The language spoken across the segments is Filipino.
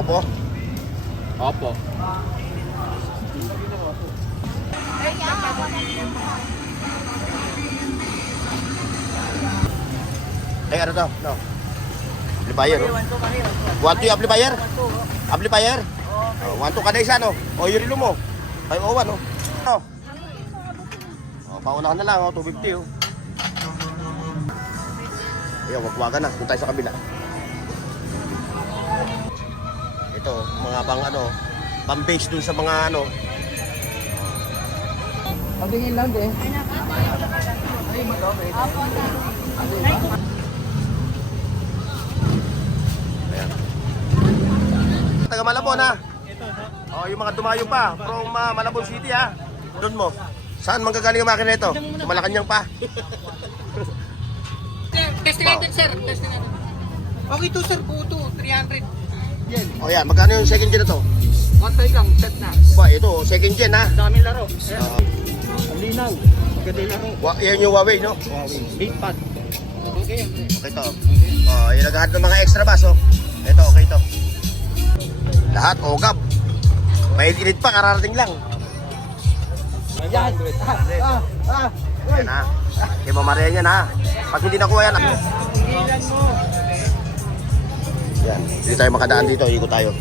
Opo. Opo. Ano to? No. Amplifier, oh. 1-2 amplifier? Amplifier? Oh, 1-2 kada isa, no? O, yun mo. 501, no? Oh. Oh, paunahan na lang, oh. 250, oh. Ayan, wagwagan na. Doon tayo sa kabila. Ito, mga pang ano, pang base dun sa mga ano. Pagingin lang din. Ayan. Taga Malabon, ha? Oh, yung mga dumayo pa from Malabon City, ha? Doon mo. Saan manggagaling ang makina ito? Sa Malacanang pa. Testing natin, sir. Testing natin. Okay to, sir. Puto. 300. Yan. O yan, magkano yung second gen na to? 1 lang. Set na. Ba, ito, second gen, ha? Daming laro. Ang linaw. Maganda yung laro. Yan yung Huawei, no? Huawei. Big pad. Okay. Okay to. Oh, yung naghahanap ng mga extra bass, oh. Ito, okay to. Lahat, ogab. May init pa, kararating lang. Yan. Yan, ha? Kaya mamarihan yan, ha? Pag hindi nakuha yan, ha? Hilan mo. Yan, hindi tayo makadaan dito, ikot tayo.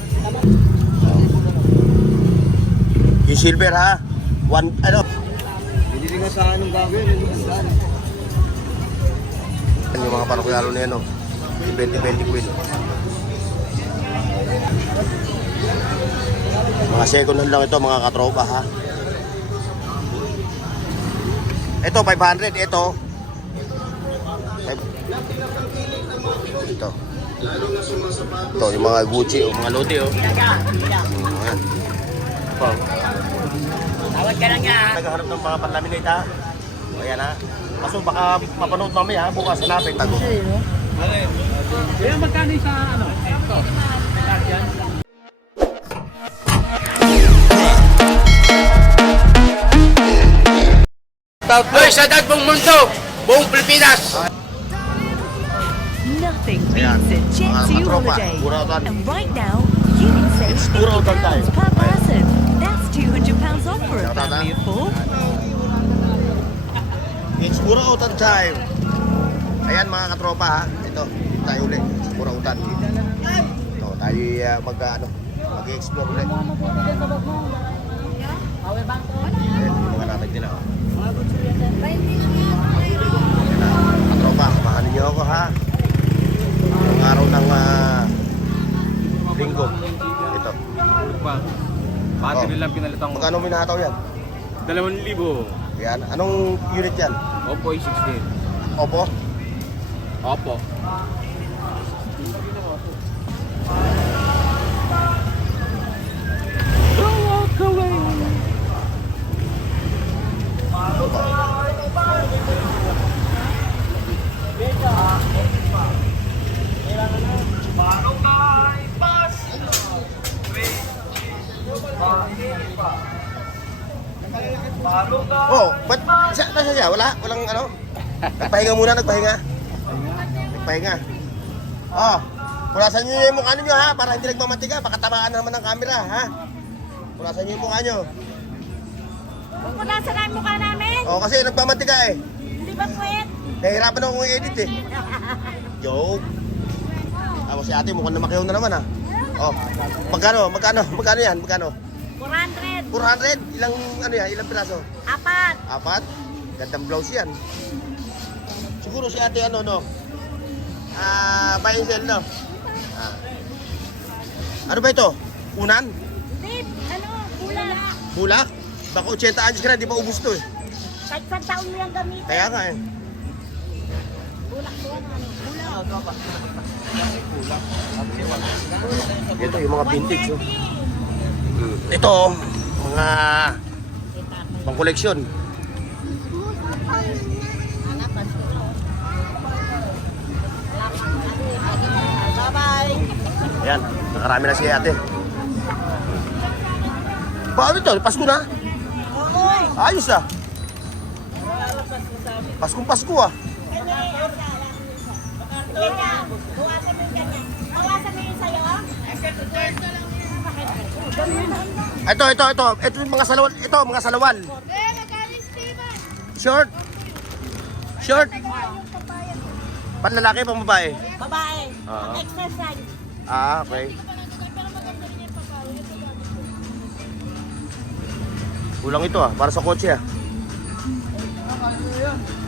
Yung silver, ha? Ano? Binili nga sa anong gagawin. Yung mga panukyalo na yan, oh. Yung 20-20 quid. Mga second hand lang ito, mga katropa, ha? Ito, 500. Ito. Ito. Ito, yung mga Gucci, o mga Lodi, oh. Ayan. Ito. Tawad ka lang nga. Naghahanap ng mga panlaminate, ha? O, ayan, ha? Kaso baka mapanood mamaya, ha? Bukas hanapin. Tago. Kaya magkano sa ano? Ito. Yan. Hoy, sa dagbong mundo, buong Pilipinas. Nothing Ayan, beats a Jet mga 2 katropa, holiday. Burautan. And right now, you can save It's Burautan time. £50 per person. That's £200 off for a Burautan. family of 4. It's Burautan time. Ayan mga katropa, ha. Ito, tayo ulit. It's Burautan. Ito, tayo mag-explore ulit. Ayan, yung mga natag nila, oh. Ayan na, katropa, samahan ninyo ako, ha. Ang araw ng linggo. Ito. Battery lang pinalitan ko. Magkano minataw yan? 2,000. Yan. Anong unit yan? Oppo A16. Opo? Opo. Oh, ba't nasa siya? Walang ano? Nagpahinga muna, nagpahinga. Oh, punasan nyo yung mukha ninyo, ha? Para hindi nagmamatika, baka tamaan naman ng camera, ha? Punasan nyo yung mukha nyo. Pupunasan na yung mukha namin. Oh, kasi nagmamatika, eh. Hindi ba puwet? Nahihirapan akong i-edit, eh. Joke. Tapos si ate, mukhang namakiyaw na naman, ha? Oh, magkano yan? Magkano? 400. 400? Ilang, ano yan? Ilang piraso? 4. 4? Gandang blouse yan. Siguro si ate ano, no? Buy and sell, no? Ano ba ito? Unan? Hindi, bulak. Bulak? Baka 80 anos ka na, di ba ubus to, eh? Kahit saan taon mo yung gamitin. Kaya nga, eh. Bulak doon, bulak. Ito, yung mga vintage, oh. Ito, mga pang-koleksyon. Bye-bye. Ayan, nakarami na si ate. Paano ito? Pasko na? Oo. Ayos, ah. Paskong Pasko, ah. Bawasan mo yung ganyan. Bawasan mo yung sa'yo. Ito. Ito yung mga salawal. Ito, mga salawal. Short. Panlalaki, pang babae. Babae. Oo. Exercise. Okay. Kulang ito para sa kotse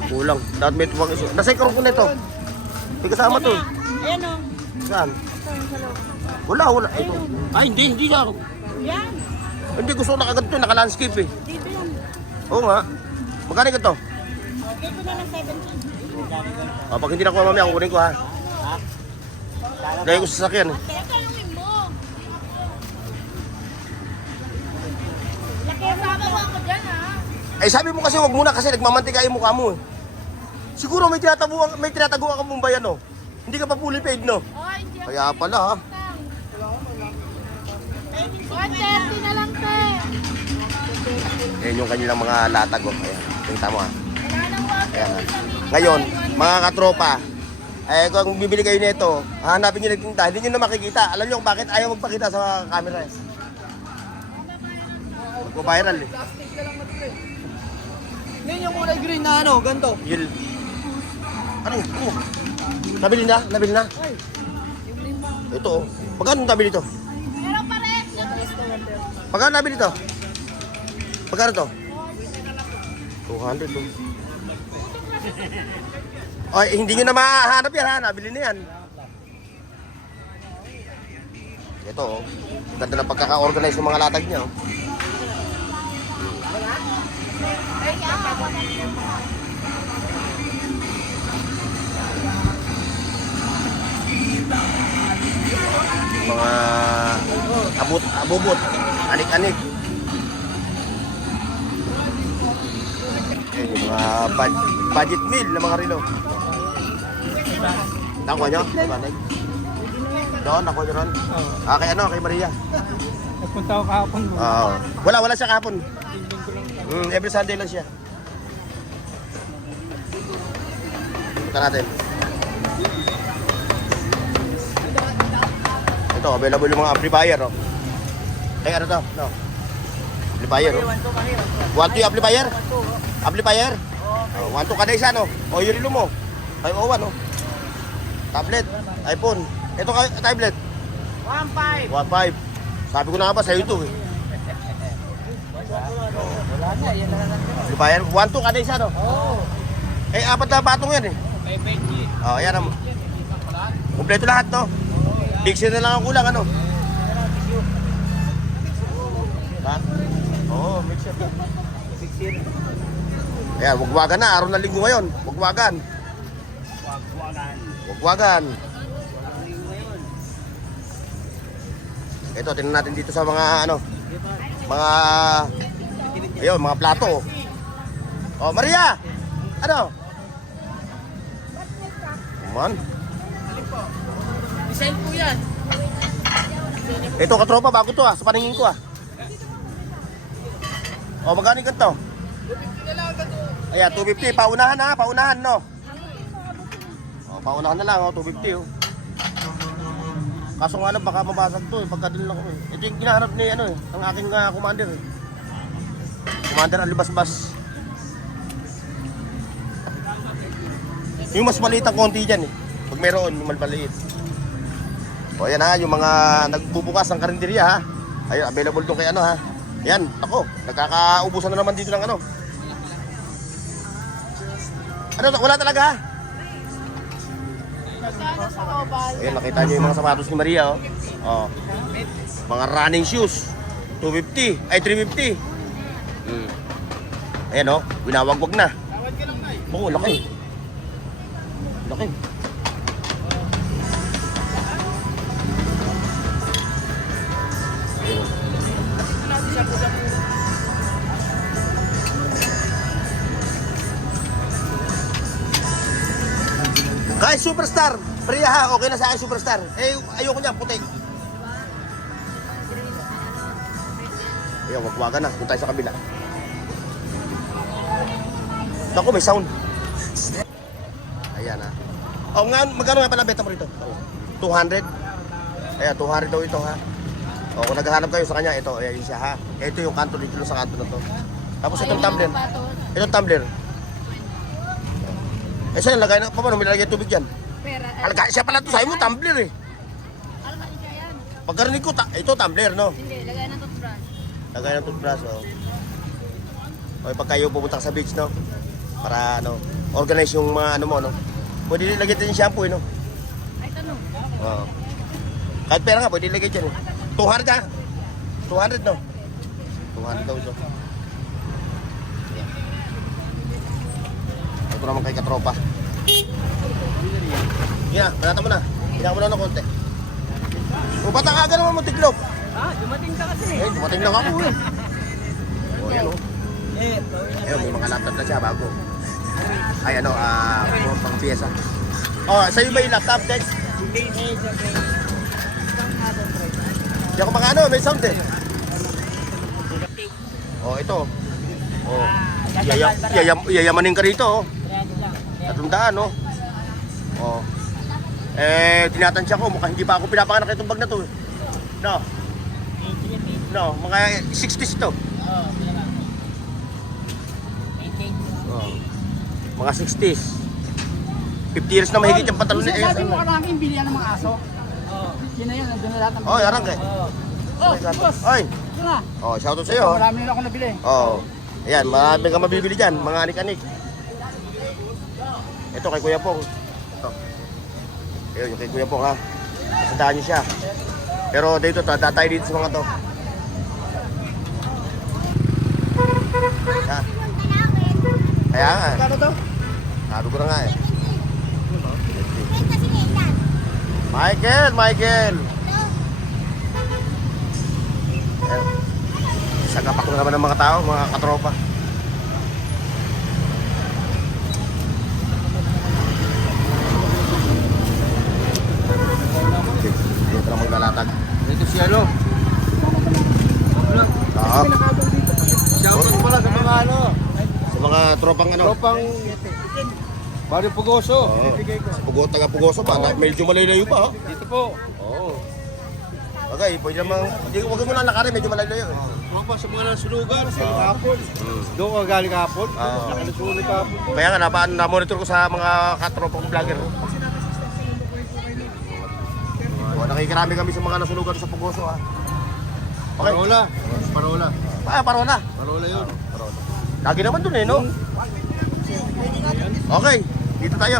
Kulang. Dapat may tuwang iso. Nasa ikarong ko na ito. May kasama to. Ayan o. Saan? Wala. Ito. Ay, hindi ka. Yan. Hindi gusto ko nakaganto, naka-landscape eh. Dito yan. Oo nga. Magkano ito? Dito na lang 17. Pag hindi na kuha mamaya, kukunin ko ha. Dahil ko sa sasakyan eh. Laki ang sama ko dyan ha. Eh sabi mo kasi wag muna kasi nagmamantika yung mukha mo eh. Siguro may tinataguan ka mong bayan no? Hindi ka pa fully paid no? Kaya pala ha. 130 na lang te. Ayan yung kanilang mga latag oh. Ayan, tingnan mo ha. Ayan ha. Ngayon, mga katropa, kung bibili kayo nito, hahanapin nyo nagtinta, hindi nyo na makikita. Alam nyo kung bakit ayaw magpakita sa camera eh. Magpo-viral eh. Ngayon yung kulay green na ano, ganito. Yun. Ano yun? Oh. Nabili na? Ito oh. Magkano nabili ito? Magkano nabili ito? Magkano ito? 200 oh. Ay, hindi nyo na mahanap yan ha. Nabili na yan. Ito oh. Ganda ng pagkaka-organize ng mga latag niya oh. Mga abubot, anik-anik. Eh, yung mga budget meal na mga relo. Nakuha nyo? Doon, nakuha nyo ron? Kay Maria. Nagpunta ako kahapon. Oo. Wala siya kahapon. Every Sunday lang siya. Punta natin. Ito, available yung mga amplifier, oh. Ano to? No. Amplifier, oh. 1-2 yung amplifier? Amplifier? 1-2 kada isa, no? O, yung relo mo. 501, oh. Tablet, iPhone. Ito tablet? 1.5. Sabi ko na nga ba, sa'yo ito, eh. Amplifier, 1-2 kada isa, no? Eh, 4 na batong yan, eh. Ayan, oh. Kompleto lahat, no? Mixer na lang ang kulang, ano? Ha? Oo, mixer. Ayan, wagwagan na. Araw na linggo ngayon. Wagwagan. Ito, tingnan natin dito sa mga, mga plato. Oh, Maria! Ano? Man? Design po yan. Ito katropa, bago to sa paningin ko O, magkano yung ganito? Ayan, 250, paunahan no? O, paunahan na lang, 250 oh. Kaso nga lang, baka mabasag to pagka din lang ko Ito yung kinahanap ni, ang aking commander Commander Alibasbas. Yung mas maliit ang konti dyan pag meron, yung maliit. O yan ha, yung mga nagbubukas ng karinderya ha. Ayun, available doon kay ha. Yan, ako, nagkakaubusan na naman dito ng wala talaga ha. Ayan, nakita nyo yung mga sapatos ni Maria oh. Mga running shoes, 250, ay 350. Ayan oh, winawagwag na. Oo, laki. Kahit superstar, Priya ha, okay na sa akin superstar. Eh, ayoko niya, puti. Ayan, wagwagan na. Punta tayo sa kabila. Naku, may sound. Ayan ha. O, magkano nga pala beta mo rito? 200? Ayan, 200 daw ito ha. O, kung naghahanap kayo sa kanya, ito, ayan siya ha. Ito yung kanto dito sa kanto na to. Tapos itong tumbler. Itong tumbler. Eh, saan lagay na? Paano may nalagay tubig dyan? Pera. Alaga, siya pala to, sa'yo mo, tumbler eh. Alma, siya yan. Pagkarinig ko, ito tumbler, no? Hindi, lagay ng toothbrush. Lagay ng toothbrush, oh. O, pag kayo pupunta ka sa beach, no? Para, ano, organize yung mga, ano mo, no? Pwede lagyan din yung shampoo, no? Ay, tanong. Oo. Kahit pera nga, pwede ilagay dyan, eh. 200 ka? 200, no? 200 daw ito. Ito naman kay katropa. Yan, balata mo na. Hinaka mo na ng konti. O, ba't ang aga naman mo tiglop? Dumating ka kasi. Eh, dumating lang ako, eh. O, yan, oh. Ayun, may mga laptop na siya bago. Ay, ano, pang piyesa. Oh, sa'yo ba yung laptop, Dex? Hindi ako mga ano, may sound eh. Oh, ito. Oh. Yayamanin ka rito, oh. Tatundaan, oh. Oh. Eh, tinatansya ko, mukhang hindi pa ako pinapanganak itong bag na to. No. No, mga 60s to. Oh. Mga 60s. 50 years na mahigit yung pantalon ni Sabi mo karami bilihan ng mga aso. Yun na yun, nandun na lahat ng Oh, yarang ka. Oh, boss. Ay. Ito na. Oh, shoutout sa iyo. Marami na ako nabili. Oh. Ayan, marami kang mabibili diyan, mga anik-anik. Ito kay Kuya Pong. Ito. Ayun, yung kay Kuya Pong ha. Kasandahan niyo siya. Pero dito, tatay dito sa mga to. Ha? Kaya nga. Kano to? Sabi ko na nga eh. Michael! Ayan. Sagapak na naman ng mga tao, mga katropa. Dito na maglalatag. Ito si ano? Oo. Shoutout pala sa mga ano. Sa mga tropang ano. Tropang Barrio Pugoso. Oo. Taga-Pugoso pa. Medyo malayo pa. Dito po. Oo. Okay, pwede namang, huwag mo lang lakarin, medyo malayo. Mga pa sa mga nasulugan. Sa kapon. Doon ka galing kapon. Nakalisulit kapon. Kaya nga, na-monitor ko sa mga katropang vlogger. O, nakikirami kami sa mga nasulugan sa Pugoso ha. Okay. Parola. Parola. Parola. Parola yun. Lagi naman dun eh, no? Okay, dito tayo.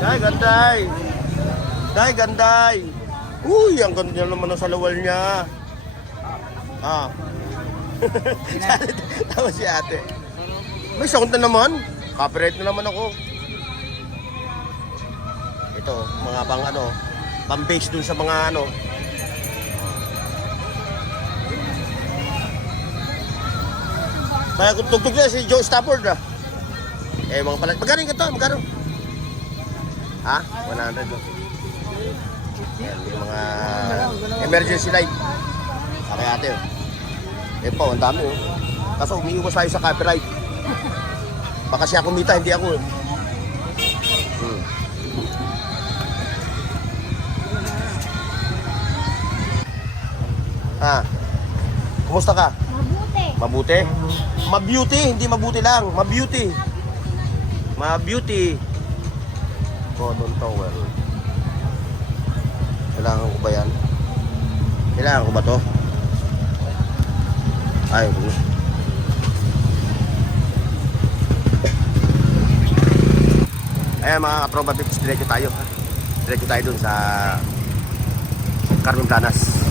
Day, ganday. Day, ganday. Uy, ang ganda naman ng salawal niya. Ah. Tama si ate. May sound na naman. Copyright na naman ako. Ito, mga pang ano, pang base dun sa mga ano. Kaya tugtog na si Joe Stafford ah. Eh, mga pala. Magkano yung ito? Magkano? Ha? 100 no? Yan, yung mga emergency light. Okay ate oh. Eh po, ang dami oh. Kaso umiiwas tayo sa copyright. Baka siya kumita, hindi ako eh. Ah. Kumusta ka? Mabuti. Mabuti? Mabeauty, hindi mabuti lang. Mabeauty. Mabeauty. Cotton towel. Kailangan ko ba yan? Kailangan ko ba to? Ay, ayan mga katropa pips, diretso tayo. Diretso tayo dun sa Carmen Planas.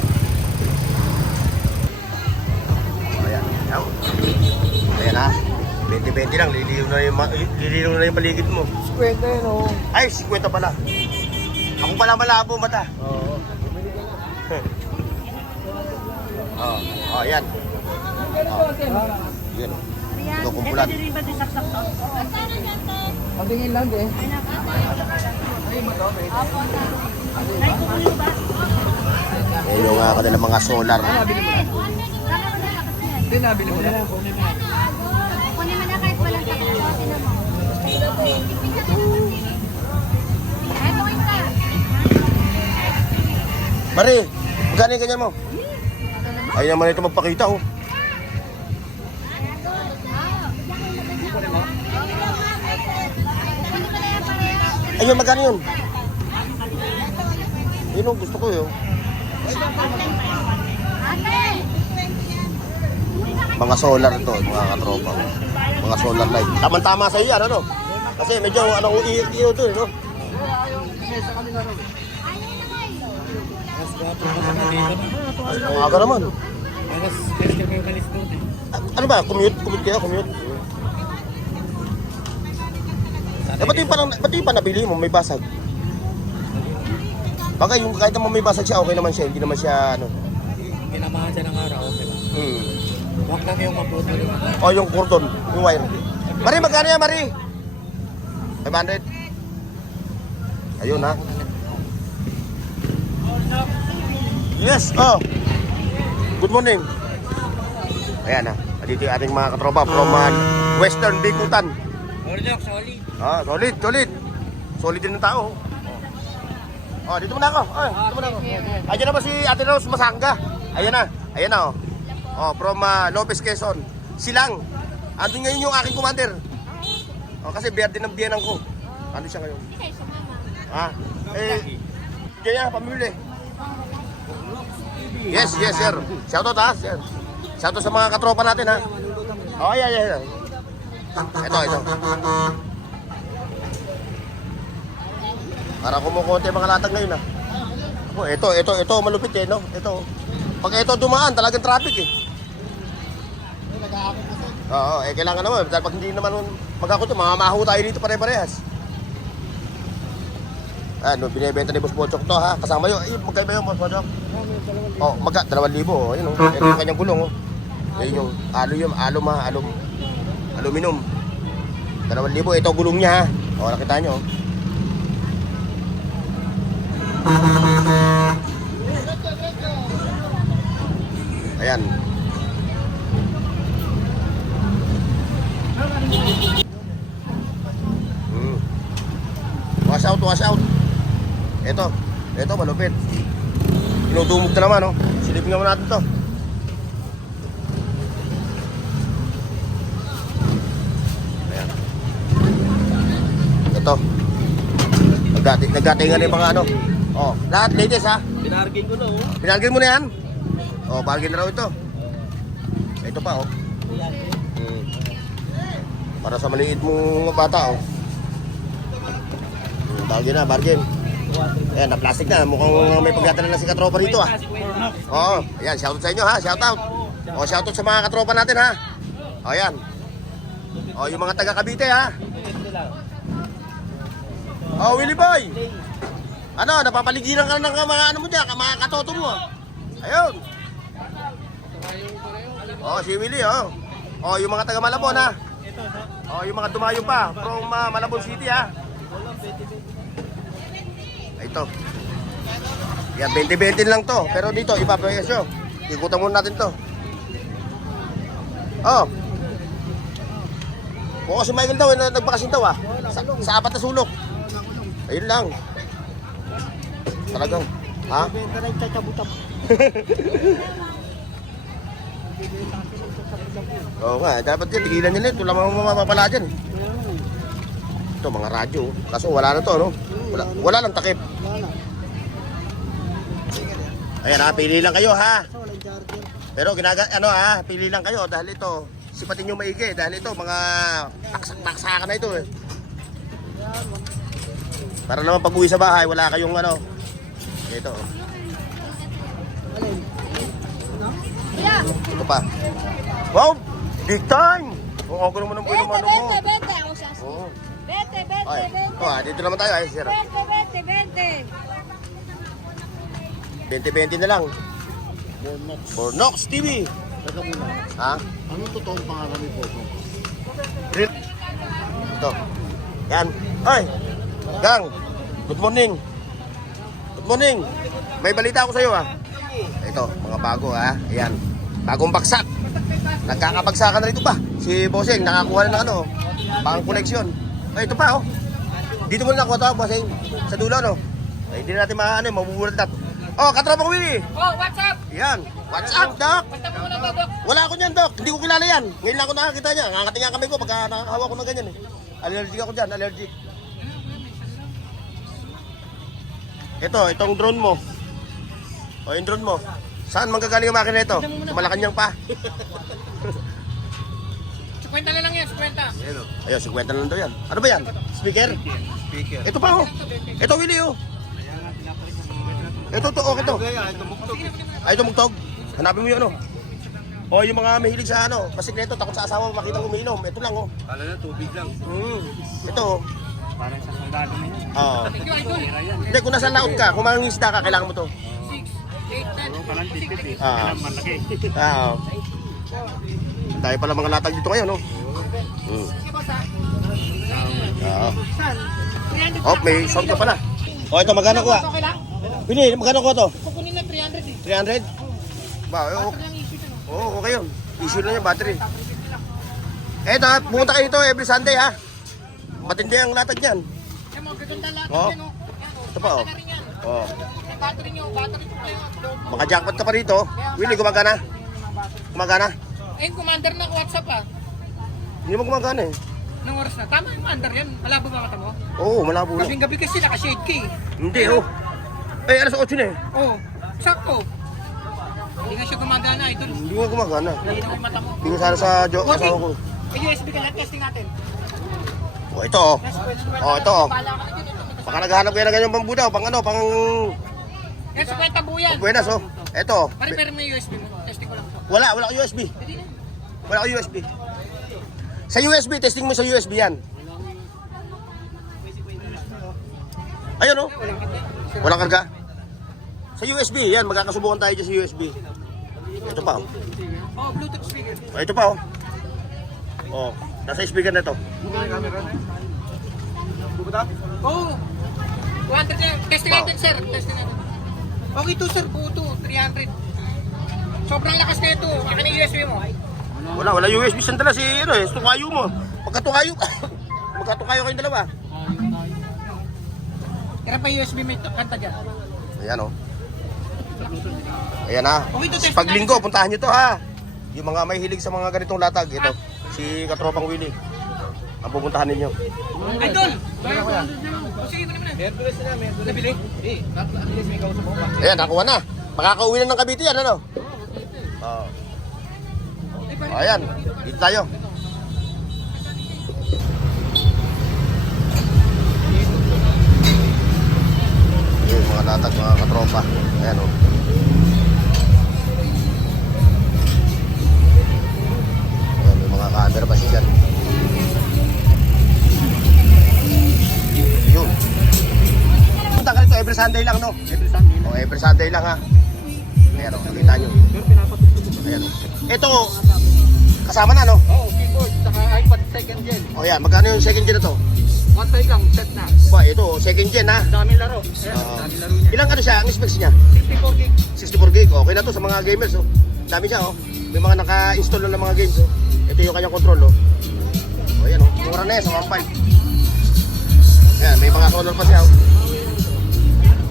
Ayan. Ayan ha. 20-20 lang. Lilinaw na yung paligid mo. 50 yun o. Ay, 50 pala. Ako pala malabo mata. Oo. Oh, yan. Oh. Yan. Ito kumpulan. Pabingin lang din. Yan yung kanilang mga solar. Hindi, nabili mo na. Kunin mo na kahit walang takbo. Tinan mo. Ay, tuwing ka. Mari, magkano yung ganyan mo? Ayaw naman ito magpakita, oh. Ayun, magkano yun? Yun, oh, gusto ko yun. Mga solar to, mga katropa. Mga solar light. Tama-tama sa iyo, ano? Kasi medyo, iyo to, no? Ang aga naman. Ano ba? Commute kayo? Commute? Ba't yung pa nabili mo? May basag? Baka yung kahit naman may basag siya, okay naman siya. Hindi naman siya, ano. Kinamahan siya ng araw, okay lang. Huwag lang yung mabuto yung O, yung cordon, yung wire. Mari, magkano yan, Mari? 500? Ayun, ha? Yes, oh. Good morning. Ayan, ha. Dito yung ating mga katropa from Western Bikutan. solid. Ah, solid. Solid din ng tao. Oh, dito muna ako. Ay, dito muna ako. Ayan na ba si Ate Rose Masanga? Ayan na, oh. Oh, from Lopez, Quezon. Silang. Andun ngayon yung aking commander. Oh, kasi biyerde ng biyenan ko. Ano siya ngayon? Ah, kaya pamili. Yes, sir. Shoutout, ha, sir. Shoutout sa mga katropa natin, ha. Oh, yeah. Ito. Para kumukonti mga latag ngayon, ha. Oh, ito malupit eh, no? Ito. Pag ito dumaan, talagang traffic eh. Oo, kailangan naman. Dahil pag hindi naman mag-ako ito, mamamaho tayo dito pare-parehas. Ano, binibenta ni Boss Pochok to, ha? Kasama yun. Ayun, magkaiba yun, Boss Pochok. Oh, 2,000. Oh, ayun, oh. Ito yung kanyang gulong, oh. Ayun yung aluminum. 2,000. Ito gulong niya, ha? Oh, nakita nyo, oh. Ayan. Wash out. Ito malupit. Inudumog na naman, oh. Silipin nga natin to. Ayan. Ito. Nagdatingan yung mga ano. Oh, lahat ladies, ha. Binargin ko na, oh. Pinalagay mo na yan? Oh, bargain na raw ito. Ito pa, oh. Para sa maliit mong bata, oh. Bargain. Ayan, na-plastic na. Mukhang may pagkatalan na si katropa dito, ah. Oo, ayan, shoutout sa inyo, ha. Shoutout. O, shoutout sa mga katropa natin, ha. O, ayan. O, yung mga taga Cavite, ha. O, Willie Boy. Ano, napapaligiran ka ng mga ano mo dyan, mga katoto mo. Ayun. O, si Willie, oh. O, yung mga taga Malabon, ha. O, yung mga dumayo pa from Malabon City, ha. Ito. Yan, 20-20 lang to. Pero dito, ipapayasyo. Ikutan muna natin to. Oh. Oo, si Michael daw, nagbakasin daw, ah. Sa 4 na sulok. Ayun lang. Talagang. Ha? Benta na yung tatabu-tabu. Oo nga, dapat yan, tigilan nila. Ito lang mga mapapala dyan. Ito, mga radyo. Kaso wala na to, no? Wala lang takip. Ayan, ha, pili lang kayo, ha. Pero pili lang kayo dahil ito, sipatin nyo maigi. Dahil ito, mga taksak-taksakan na ito, eh. Para naman pag uwi sa bahay, wala kayong ano. Ito, oh. Ito pa. Wow! Big time! Oo, ako naman ang buhay naman mo. Bete. Ako siya. Oo. Bete. Ay, dito naman tayo, ay, sir. 20-20 na lang. Bornox TV. Teka muna. Ha? Anong totoong pangalan ni Popo? Real. Ito. Yan. Ay! Gang! Good morning. Good morning. May balita ako sa iyo, ha. Ito, mga bago, ha. Ayan. Bagong baksak. Nagkakabagsakan na rito pa. Si Bossing, nakakuha na ng ano, pang koleksyon. Ay, ito pa, oh. Dito mo na nakuha ito, Bossing. Sa dulo, no. Ay, hindi na natin mabubulat. Oh, katropang Willie. Oh, what's up? Yan. What's up, Doc? Basta mo muna to, Doc. Wala ako niyan, Doc. Hindi ko kilala yan. Ngayon lang ako nakakita niya. Ngangati nga kami ko pagka nakakahawa ko ng ganyan eh. Allergic ako dyan, allergic. Itong drone mo. O, yung drone mo. Saan manggagaling yung makina ito? Sa Malacanang pa. 50 na lang yan, 50. Ayun, 50 na lang daw yan. Ano ba yan? Speaker? Speaker. Ito pa, oh. Ito, Willie, oh. Ito, okay to. Ay, ito mugtog. Hanapin mo yun, ano. O, yung mga mahilig sa, ano, pasikreto, takot sa asawa, makita umiinom. Ito lang, oh. Kala na, tubig lang. Ito, oh. Parang sa sundalo na yun. Oo. Thank you, Idol. Hindi, kung nasa laot ka, kung mangingisda ka, kailangan mo to. 6, 8, 10. Parang tipid eh. Ah. Malaki. Oo. Tayo pala mga latag dito ngayon, no? Sige, boss, ha? Oo. Saan? 300 Oh, may sound ka pala. O, ito, magkano ko, Okay lang? Pili, magkano ko to? Kukunin na 300 eh. 300? Ba, Basta lang issue ito, no? oo, okay yun. Issue lang yung battery. Eto, ha, pumunta kayo dito every Sunday, ha? Matindi ang latag niyan. Eh, magaganda lahat Oh. yan, oh. Yan, oh. Ito pa, oh. Ganda rin yan. Oo. May battery nyo, battery po kayo. Maka-jackpot ka pa rito. Willie, gumagana? Gumagana? Eh, yung commander ng WhatsApp, ah. Hindi mo gumagana eh. Nung oras na. Tama yung commander yan. Malabo ba mata mo? Oo, malabo na. Gabing gabi kasi naka-shade ka, eh. Hindi, oh. Eh, alas 8 na eh. Oh, sakto. Hindi nga siya gumagana, Idol. Hindi nga gumagana. Hindi na yung mata mo. Hindi ko sana sa asawa ko. May USB ka lang, testing natin. Oh, ito, oh. Oh, ito, oh. Bala ka na dyan, ito. Baka naghahanap kayo ng ganyan bambudaw, pang ano, pang Yan, 50 buo yan. buenas, oh. Ito. Pare, pero may USB mo. Testing ko lang ito. Wala ko USB. Hindi na. Wala ko USB. Sa USB, testing mo sa USB yan. Ayun, oh. Walang kanya. Walang karga. Sa USB, yan, magkakasubukan tayo dyan sa USB. Ito pa, oh. Oh, Bluetooth speaker. Oh, ito pa, oh. Oh, nasa speaker na ito. Oh, 200 yan. Testing Wow. natin, sir. Testing natin. Okay to, sir. Buo to. 300. Sobrang lakas na ito. Akin yung USB mo. Wala USB sandala si, ano eh, tukayo mo. Magkatukayo, magkatukayo kayong dalawa. Hirap pa yung USB may kanta dyan. Ayan, oh. Ayan, ha. Okay, ito, testing Pag linggo, natin. puntahan nyo to, ha. Yung mga may hilig sa mga ganitong latag, ito. Si Katropang Willie. Ang pupuntahan ninyo. Idol! O, sige, kunin mo na. Nabili? Ayan, nakuha na. Makakauwi na ng Cavite yan, ano? Oo. Ayan, dito tayo. Ayan, mga latag, mga katropa. Ayan, oh. Ayan, may mga camera pa siya dyan. Yun. Punta ka rito every Sunday lang, no? Every Sunday. Oh, every Sunday lang, ha. Ayan, oh, nakita nyo. Ayan, oh. Ito, kasama na, no? Oo, keyboard, saka iPad second gen. O yan, magkano yung second gen na to? 1 lang, set na. Ba, ito, second gen, ha? Daming laro. Ayan, Oo. daming laro niya. Ilang ano siya, ang specs niya? 64 gig. 64 gig, okay na to sa mga gamers, oh. Dami siya, oh. May mga naka-install na ng mga games, oh. Ito yung kanyang control, oh. O yan, oh. Mura na yan sa 1.5. Ayan, may mga color pa siya, oh.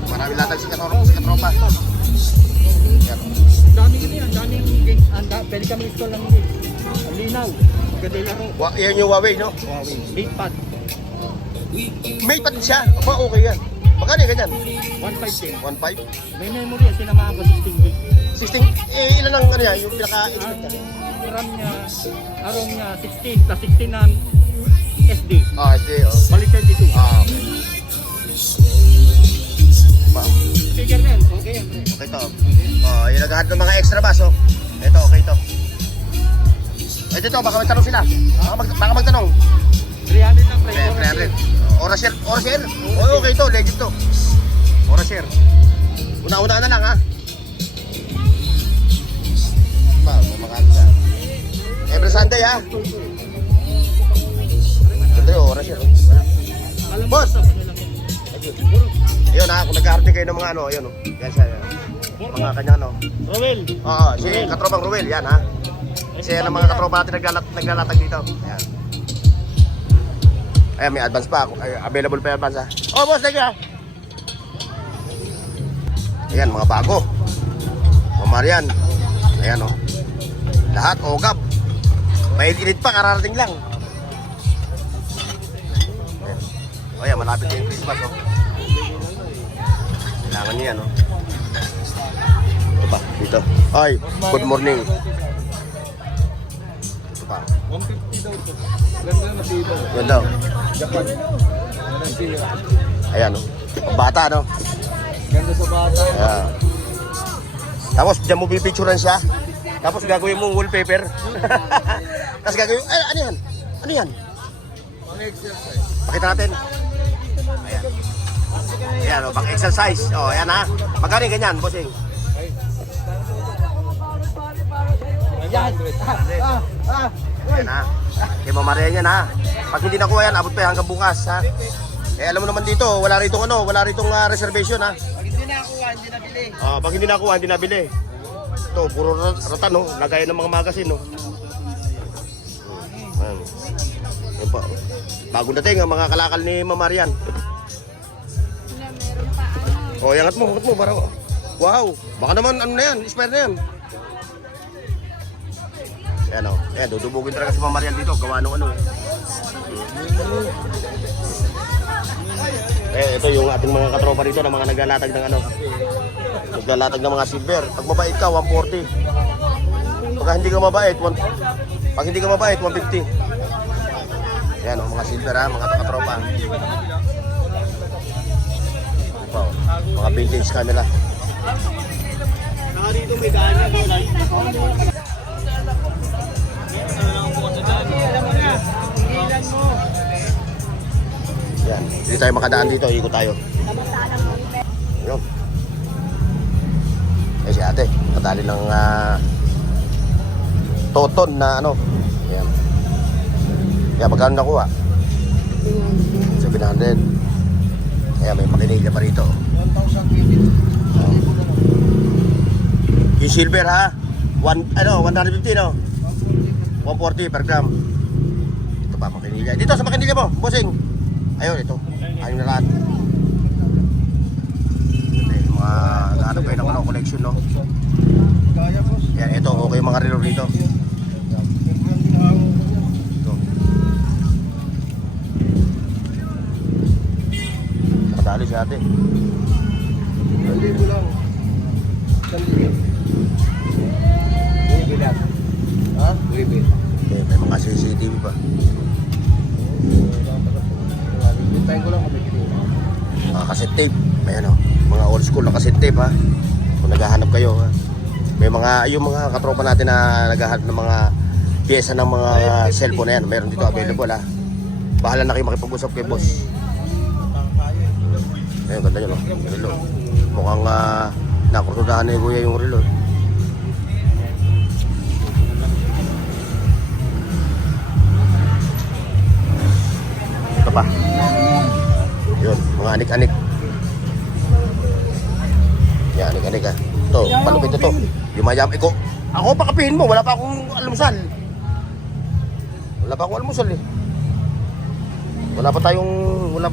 Marami latag si Katropa. Ayan, oh. Daming ano yan, daming game. Pwede kami install ng game. Ang linaw. Maganda yung laro. Yan yung Huawei, no? Huawei. 8pad. Mate pa din siya. Aba, okay yan. Magkano yung ganyan? 1.5 din. 1.5? May memory yan, sinamahan ko 16 gig. 16, ilan ang ano yan? Yung pinaka-expect niya? RAM niya, ROM niya 16, plus 16 na SD. Ah, SD, oh. Bali 32. Ah, okay. Wow. Figure na yan, okay yan. Okay to. Oh, yung naghahanap ng mga extra bass, oh. Ito, okay to. Ito to, baka magtanong sila. Baka magtanong. 300 lang price. 300. Oras share. Oh, okay to, legit to. Oras share. Una-una na lang, ha. Wow, makakali ka. Every Sunday, ha. Ito yung oras share, oh. Boss! Ayun, ha, kung naghahanap kayo ng mga ano, ayun, oh. Yan siya, yan. Mga kanyang ano. Roel. Oo, si Katropang Ruel, yan, ha. Siya ng mga katropa natin naglalatag dito. Ayan. Ayan, may advance pa ako. Ay, available pa yung advance, ha. Oh, boss, thank you, ha. Ayan, mga bago. Mamarian. Ayan, oh. Lahat, ogab. May init pa, kararating lang. Ayan. O yan, malapit na yung Christmas, oh. Kailangan niya, no? Ito pa, dito. Ay, good morning. Ito pa. 150 daw ito. Ganda na matibay. Ganda, oh. Japan. Walang sira. Ayan, oh. Bata, no? Ganda sa bata. Ayan. Tapos, dyan mo pipicturan siya. Tapos, gagawin mong wallpaper. Tapos, gagawin, ay, ano yan? Ano yan? Pang-exercise. Pakita natin. Ayan. Ayan, oh, pang-exercise. Oh, ayan, ha? Magkano yung ganyan, bossing? Ayan. Ayan, ha? Kaya mamarihan yan, ha? Pag hindi nakuha yan, abot pa yan hanggang bukas, ha? Eh, alam mo naman dito, wala ritong ano, wala ritong reservation, ha? Pag hindi nakuha, hindi nabili. Pag hindi nakuha, hindi nabili. Ito, puro ratan, no? Lagay ng mga magasin, no? Ayan. Ayan pa. Bagong dating ang mga kalakal ni Mamarian. Meron pa ano. O, angat mo, para. Wow, baka naman, ano na yan, expire na yan. Ayan, o. Ayan, dudubugin talaga si Mamarian dito, gawa nung ano. Ito yung ating mga katropa dito na mga naglalatag ng ano. Naglalatag ng mga silver. Pag mabait ka, 140. Pag hindi ka mabait, 150. Ayan o, mga silver ha, mga katropa. Ito, mga vintage camera. Dito may daan na doon. Yan, hindi tayo makadaan dito, ikot tayo. Yun. Eh si ate, kadali ng toton na ano. Yan. Kaya magkano nakuha? 700. Kaya may makinilya pa rito. 1,000 Yung silver ha, 150 no? 140 per gram. Ito pa makinilya. Dito sa makinilya mo, bossing. Ayun, ito. Ayun na lahat. Ito yung mga gaano kayo ng ano, collection, no? Kaya boss. Yan, ito, okay yung mga relo dito. Ito. Nakadali si ate. 1,000 lang. 1,000. Libre lang. Ha? Libre. May mga CCTV pa. Hintayin ko lang kung may kinuha. Mga cassette tape. May ano, mga old school na cassette tape ha. Kung naghahanap kayo ha. May mga, yung mga katropa natin na naghahanap ng mga pyesa ng mga cellphone na yan. Meron dito available ha. Bahala na kayo makipag-usap kay boss. Ayun, ganda nyo no. Relo. Mukhang nakursudahan na yung kuya yung relo. Ito pa. Yun, mga anik-anik. Yan, anik-anik ha. Ito, palupit ito. Yung mayam, ako pakapihin mo, wala pa akong almusal. Wala pa akong almusal eh. Wala pa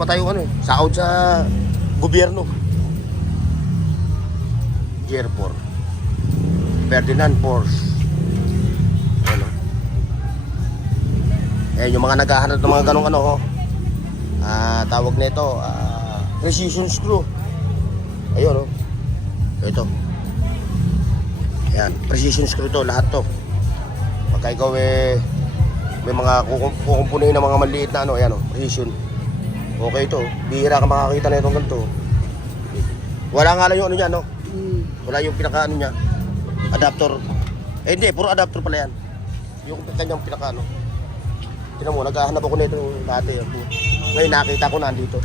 tayong ano eh, sahod sa gobyerno. Year 4. Ferdinand Porsche. Ano? Eh, yung mga naghahanap ng mga ganong ano, tawag nito, precision screw. Ayun, oh. Ito. Ayan, precision screw to, lahat to. Pagka ikaw may mga kukumpunin ng mga maliit na ano, ayan, oh, precision. Okay ito, bihira ka makakita na itong ganito. Wala nga lang yung ano niya, no? Wala yung pinaka ano niya, adapter. Eh hindi, puro adapter pala yan. Yung kanyang pinaka ano. Tingnan mo, naghahanap ako nito dati. Ngayon nakita ko nandito.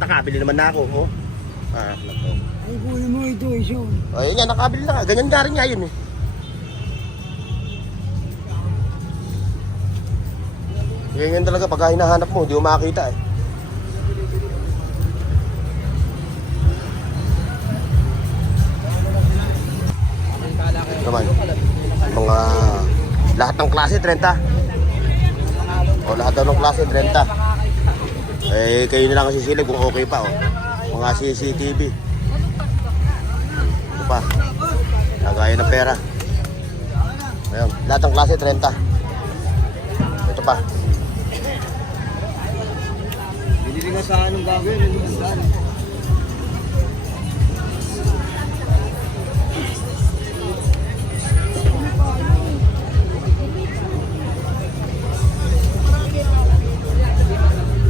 Nakabili naman na ako, oh. Nako. Ay, kunin mo ito, iso. Ayun nga, nakabili na. Ganyan nga rin nga yun eh. Ganyan talaga, pag hinahanap mo, hindi mo makakita eh. Naman, mga lahat ng klase 30. O lahat ng klase 30. Eh kayo na lang sisilip kung okay pa oh. Mga CCTV. Ito pa. Lagay ng pera. Ayun, lahat ng klase 30. Ito pa. Binili nga sa anong gagawin, yung magandaan.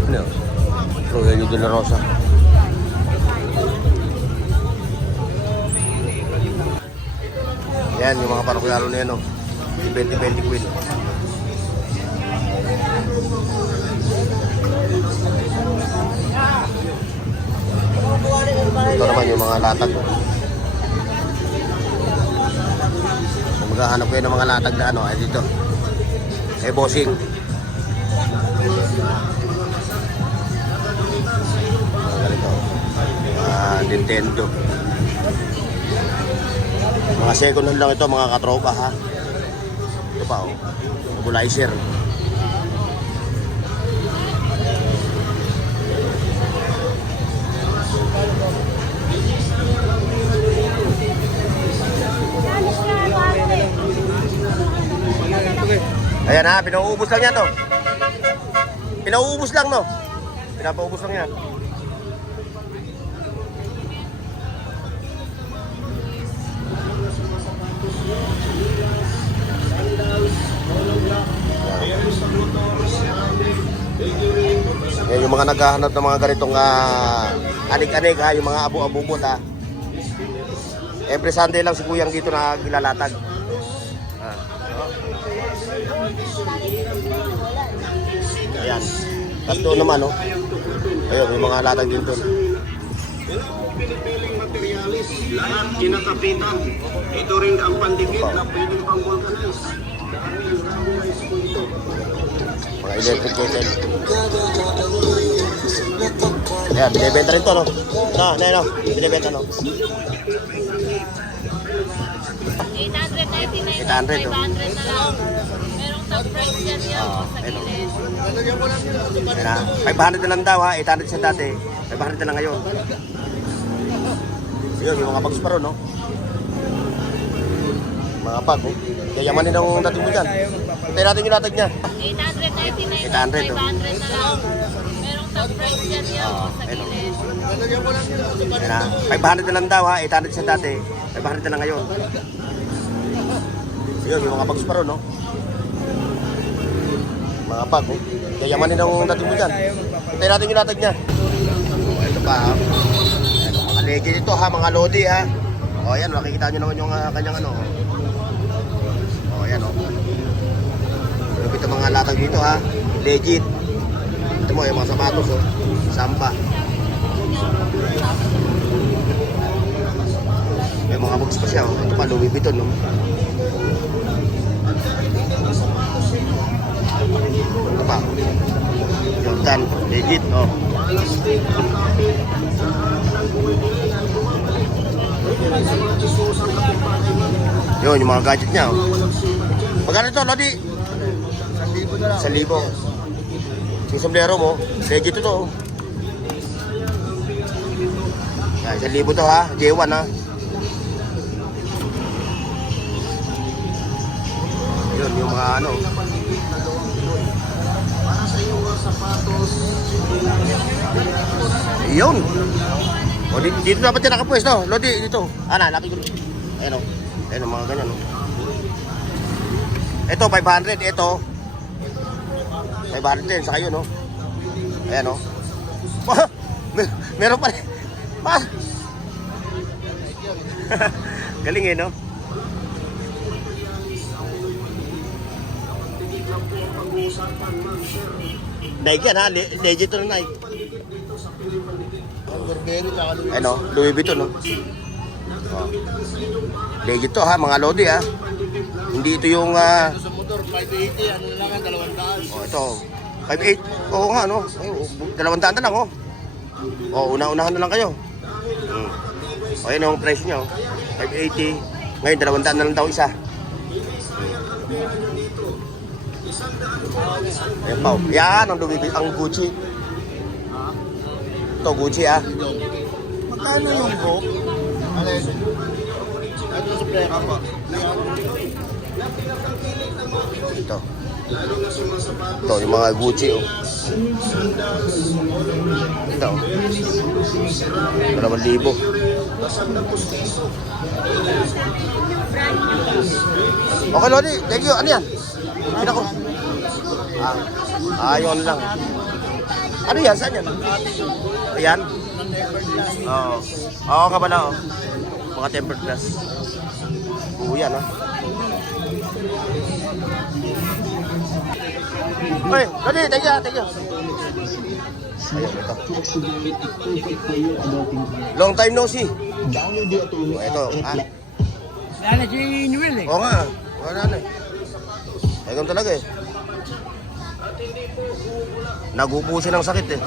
Ano? Rogelio de la Rosa. Yan, yung mga parokyalo na yan, oh. 20-20 queen. Ito naman yung mga latag. Kung maghahanap kayo ng mga latag na ano, ay dito. Eh, bossing. Ganito. Nintendo. Mga second hand lang ito, mga katropa ha. Ito pa oh. Nebulizer. Ayan ha, pinauubos lang yan to. Pinauubos lang no. Pinapaubos lang yan. Yan yung mga naghahanap ng mga ganitong anig-anig ha, yung mga abu-abubot ha. Every Sunday lang si Kuyang dito na gilalatag. Ayan. Tapos doon naman oh. Ayun, yung mga latag dito. Pinipiling materialis, lahat kinakapitan. Ito rin ang pandikit na pwedeng pang-vulcanize. Mga electric kettle. Ayan, binibenta rin to no? No, binibenta no? 899, 800, 500 na lang. Merong top price yan sa gilid. Ayan ha, 500 na lang daw ha, 800 siya dati. 500 na lang ngayon. Yun, yung mga bags pa ron no? Mga bag oh. Kayamanin ang dating mo dyan. Tayo natin yung latag niya. 899, 800, 500 na lang. Merong top price yan sa gilid. Ayan ha, 500 na lang daw ha, 800 siya dati. 500 na lang ngayon. Yun, yung mga bags pa ron no? Mga bag oh. Kayamanin ang dating mo dyan. Tayo natin yung latag niya. Ito pa ha. Mga legend ito ha, mga lodi ha. O ayan, makikita nyo naman yung kanyang ano. O ayan o. Lupit ang mga latag dito ha. Legit. Ito mo yung mga sapatos o. Sampa. May mga bags pa siya o. Ito pa, Louis Vuitton no. Ito pa. Jordan, legit o. Yun, yung mga gadget niya oh. Magkano ito, Lodi? 1,000. Yung sombrero mo, legit ito oh. Yan, 1,000 to ha, J1 ha. Yun, yung mga ano. Yun. O, dito dapat yan nakapwesto, Lodi, dito. Laki ko. Ayan o. Ayan o, mga ganyan o. Ito, 500. Ito, 500 din. Saka yun o. Ayan o. Meron pa rin. Galing eh, no? Nike yan ha, legit to na Nike. Ano, Louis Vuitton no? Oh. Legit to ha, mga lodi ha. Hindi ito yung Sa motor, 580, ano na lang yan, 200. oh, ito 5.8, oo nga no. Ay, 200 na lang oh. Oh, una-unahan na lang kayo. O yun ang price nyo, 580. Ngayon 200 na lang daw isa. Ayan pa. Yan ang Louis Vuitton, ang Gucci. Ito Gucci ah. Magkano yung book? Alin? Ito sa pleka po. Ito. Ito, yung mga Gucci, oh. Ito, oh. 2,000. Okay, Lodi. Thank you. Ano yan? Pinako. Yun lang. Ano yan? Saan yan? Ayan? Oo. Oo, kabala, oh. Mga tempered glass. Yan, oh. Oy, Lodi, thank you, thank you. Ayan, ito. Long time no see. Ito, Lala si Noel eh. Oo nga, wala na eh. Ayun talaga eh. Nagupo siya ng sakit eh.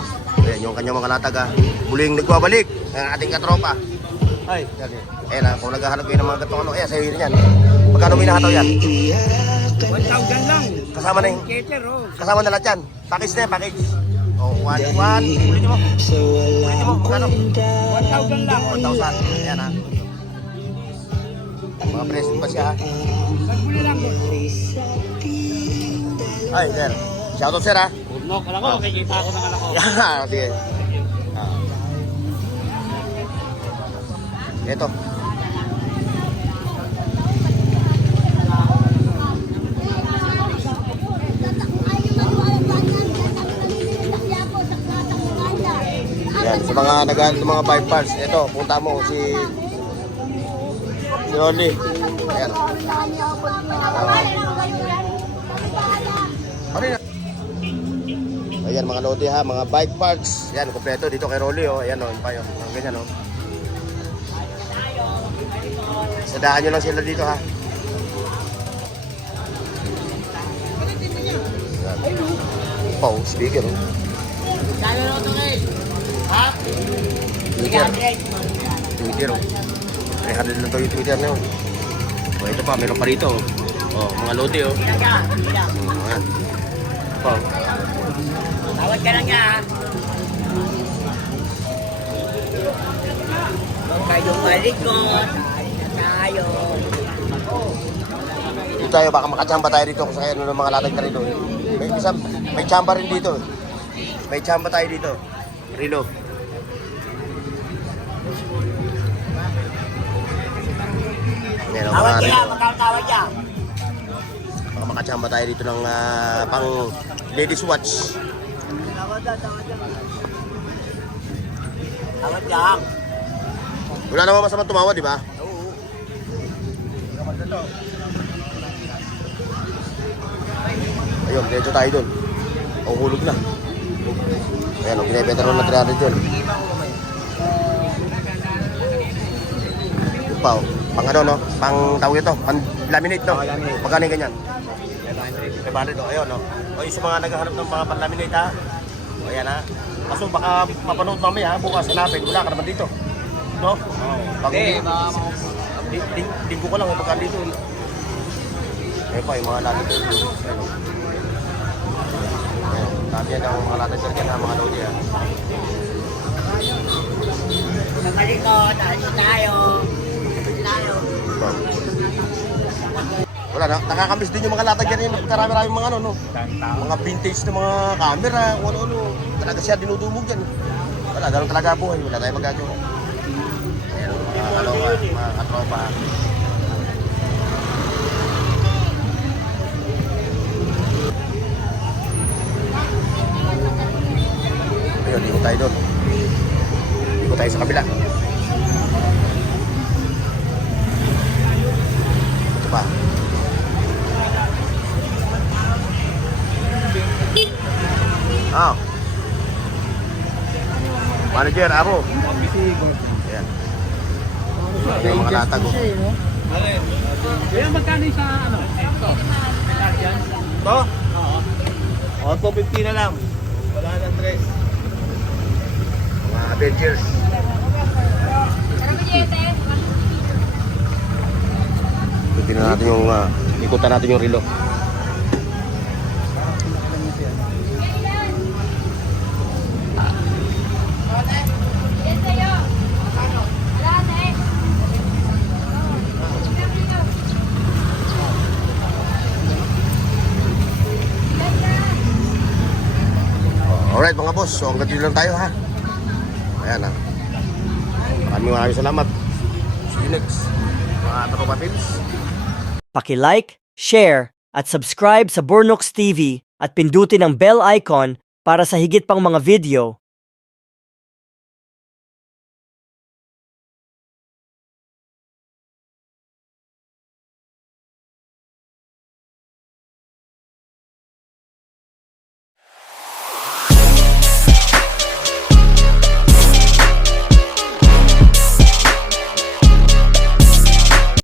Ayan yung kanyang mga latag ah. Muling nagbabalik ang ating katropa. Ay, ayan na, kung naghahanap kayo ng mga gatong ano, ayan, sa'yo yun yan. Magkano minahataw yan? 1,000 lang. Kasama na yung, Cater oh. kasama na lahat yan. Package na yan, package. Oh, 1, ulitin mo. Ulitin mo, magkano? 1,000 lang. 1,000, ayan ah. Mga present pa siya ha. Nagbuli lang. Ay, sir. Shoutout sir ha. No, alam ko, kikita ako ng anak ko. Yeah, sige. Ito. Yan, sa mga naghahanap ng mga bike parts, ito, punta mo si Oli. Ayan. Ano yun? Ayan mga lodi ha, mga bike parts. Yan, kompleto dito kay Rolly oh. Ayan oh, yung payo. Ang ganyan oh. Sadahan nyo lang sila dito ha. Oh, speaker oh. Kaya na ito kayo. Ha? Twitter oh. 300 lang to yung Twitter na yun. Oh, ito pa, meron pa rito oh. Oh, mga lodi oh. Ayan. Oh. Tawad ka lang niya ha. Huwag kayong malikot. Tayo. Dito tayo, baka makachamba tayo dito kung sakaya ng mga latag na rito. May chamba rin dito. May chamba tayo dito. Rilo. Ayan, Tawad ka lang, magkakawad ka. baka makachamba tayo dito ng pang ladies watch. Tawad ka. Wala namang masama tumawa, di ba? Ayun, dito tayo dun. O hulog na. Ayan, binibenta rin na 300 yun. Ito pa, pang ano, no? Pang tawag ito, pang laminate, no? Magkano yung ganyan? 500, ayun, no? O yung sa mga naghahanap ng mga pan-laminate, ha? O yan, ha? Kaso baka mapanood mamaya, ha? Bukas hanapin, wala ka naman dito. No? Pag linggo ko lang, pagka dito. Ayun pa, yung mga latag dito. Ayun, dami yan ang mga latag dito na mga lodi, ha? Sa malikot, alis tayo. Wala na, nakakamiss din yung mga latag yan, napagkarami-rami mga ano, no? Mga vintage na mga camera, kung ano-ano. Talaga siya dinudumog yan. Wala, ganun talaga buhay, wala tayong magagawa. Ayan, mga kaloka, mga katropa. Ayun, ikot tayo doon. Ikot tayo sa kabila. Ito pa. Ah. Manager, ako. Ayan. Ayan yung mga latag. Oh. Kaya magkano sa ano? Ito. Ito? Oo. O, 250 na lang. Wala nang dress. Mga Avengers. Tingnan natin yung ikutan natin yung relo. Alright mga boss, so hanggang dito lang tayo ha. Ayan ha. Maraming salamat. See you next. Mga kapatid. Paki-like, share, at subscribe sa Bornox TV at pindutin ang bell icon para sa higit pang mga video